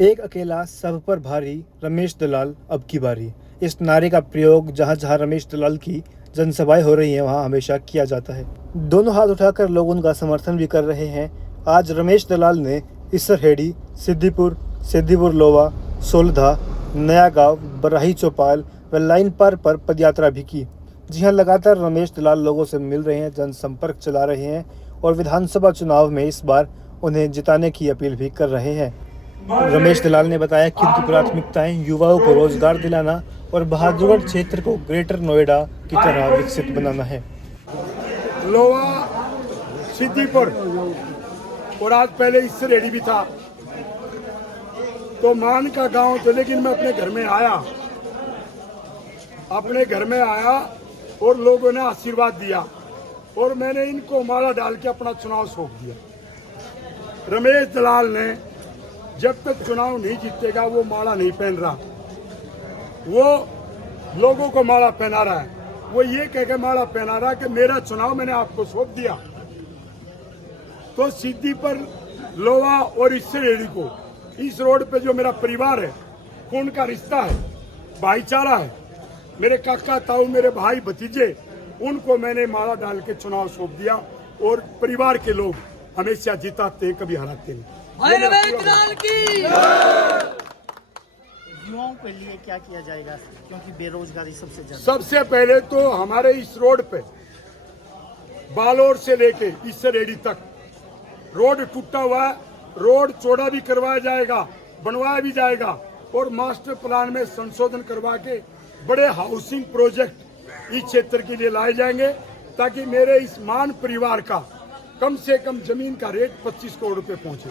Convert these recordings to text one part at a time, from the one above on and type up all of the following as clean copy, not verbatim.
एक अकेला सब पर भारी, रमेश दलाल अब की बारी। इस नारे का प्रयोग जहां जहां रमेश दलाल की जनसभाएं हो रही हैं वहां हमेशा किया जाता है। दोनों हाथ उठाकर लोग उनका समर्थन भी कर रहे हैं। आज रमेश दलाल ने इसरहेड़ी, सिद्दीपुर लोवा, सोलधा, नया गांव, बराही चौपाल व लाइन पार पर पदयात्रा भी की। जी हां, लगातार रमेश दलाल लोगों से मिल रहे हैं, जनसंपर्क चला रहे हैं और विधानसभा चुनाव में इस बार उन्हें जिताने की अपील भी कर रहे हैं। रमेश दलाल ने बताया कि उनकी प्राथमिकताएं युवाओं को रोजगार दिलाना और बहादुरगढ़ क्षेत्र को ग्रेटर नोएडा की तरह विकसित बनाना है। लोवा, सिद्दीपुर और आज पहले इसरहेड़ी भी था, तो मान का गांव तो, लेकिन मैं अपने घर में आया और लोगों ने आशीर्वाद दिया और मैंने इनको माला डाल के अपना चुनाव सौंप दिया। रमेश दलाल ने जब तक चुनाव नहीं जीतेगा वो माला नहीं पहन रहा, वो लोगों को माला पहना रहा है। वो ये कह के माला पहना रहा कि मेरा चुनाव मैंने आपको सौंप दिया। तो सिद्दीपुर, लोवा और इसरहेड़ी को, इस रोड पे जो मेरा परिवार है, खून का रिश्ता है, भाईचारा है, मेरे काका ताऊ, मेरे भाई भतीजे, उनको मैंने माला डाल के चुनाव सौंप दिया। और परिवार के लोग हमेशा जिताते हैं, कभी हराते नहीं। युवाओं के लिए क्या किया जाएगा, क्योंकि बेरोजगारी सबसे ज्यादा। सबसे पहले तो हमारे इस रोड पे बालोर से लेके इसरहेड़ी तक रोड टूटा हुआ है, रोड चौड़ा भी करवाया जाएगा, बनवाया भी जाएगा और मास्टर प्लान में संशोधन करवा के बड़े हाउसिंग प्रोजेक्ट इस क्षेत्र के लिए लाए जाएंगे, ताकि मेरे इस मान परिवार का कम से कम जमीन का रेट 25 करोड़ रुपए पहुंचे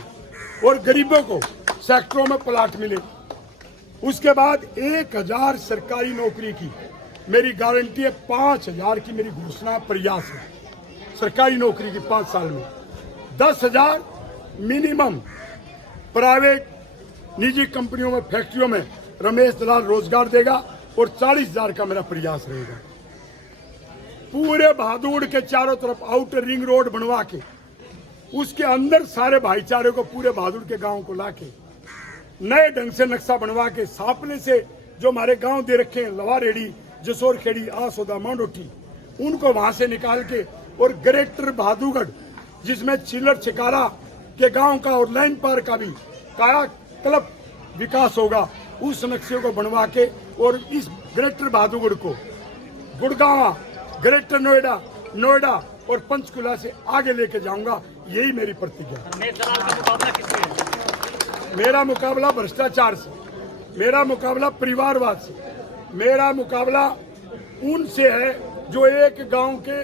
और गरीबों को सेक्टरों में प्लाट मिले। उसके बाद 1000 सरकारी नौकरी की मेरी गारंटी है, 5000 की मेरी घोषणा प्रयास है सरकारी नौकरी की 5 साल में। 10,000 मिनिमम प्राइवेट निजी कंपनियों में, फैक्ट्रियों में रमेश दलाल रोजगार देगा और 40,000 का मेरा प्रयास रहेगा। पूरे बहादुरगढ़ के चारों तरफ आउटर रिंग रोड बनवा के उसके अंदर सारे भाईचारे को, पूरे बहादुरगढ़ के गांव को लाके नए ढंग से नक्शा बनवा के, सापले से जो हमारे गांव दे रखे हैं, लवारेड़ी, जसोर खेड़ी, आसोदा, मांडोटी, उनको वहां से निकाल के और ग्रेटर बहादुरगढ़, जिसमें चिल्लर छिकारा के गांव का और लाइन पार का भी कायाकल्प विकास होगा, उस नक्शे को बनवा के और इस ग्रेटर बहादुरगढ़ को गुड़गांव, ग्रेटर नोएडा और पंचकुला से आगे लेके जाऊंगा। यही मेरी प्रतिज्ञा। मेरा मुकाबला भ्रष्टाचार से, मेरा मुकाबला परिवारवाद से, मेरा मुकाबला उनसे है जो एक गांव के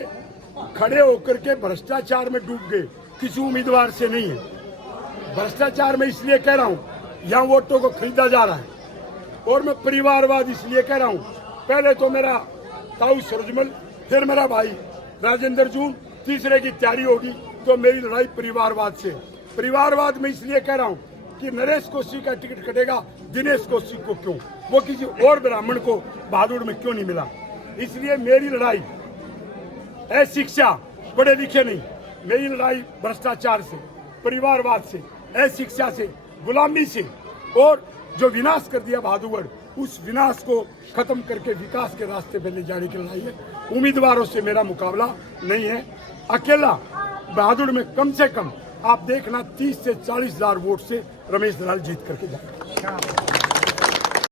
खड़े होकर के भ्रष्टाचार में डूब गए, किसी उम्मीदवार से नहीं है। भ्रष्टाचार में इसलिए कह रहा हूं, यहाँ वोटों को खरीदा जा रहा है। और मैं परिवारवाद इसलिए कह रहा हूं, पहले तो मेरा ताऊ सरजमल, फिर मेरा भाई राजेंद्र जून, तीसरे की तैयारी होगी, तो मेरी लड़ाई परिवारवाद से। परिवारवाद में इसलिए कह रहा हूं कि नरेश कौशिक का टिकट कटेगा, दिनेश कौशिक को क्यों, वो किसी और ब्राह्मण को बहादुर में क्यों नहीं मिला। इसलिए मेरी लड़ाई अशिक्षा, पढ़े लिखे नहीं, मेरी लड़ाई भ्रष्टाचार से, परिवारवाद से, अशिक्षा से, गुलामी से, और जो विनाश कर दिया बहादुरगढ़, उस विनाश को खत्म करके विकास के रास्ते पर ले जाने की लड़ाई है। उम्मीदवारों से मेरा मुकाबला नहीं है। अकेला बहादुरगढ़ में कम से कम आप देखना 30 से 40,000 वोट से रमेश दलाल जीत करके जाएगा।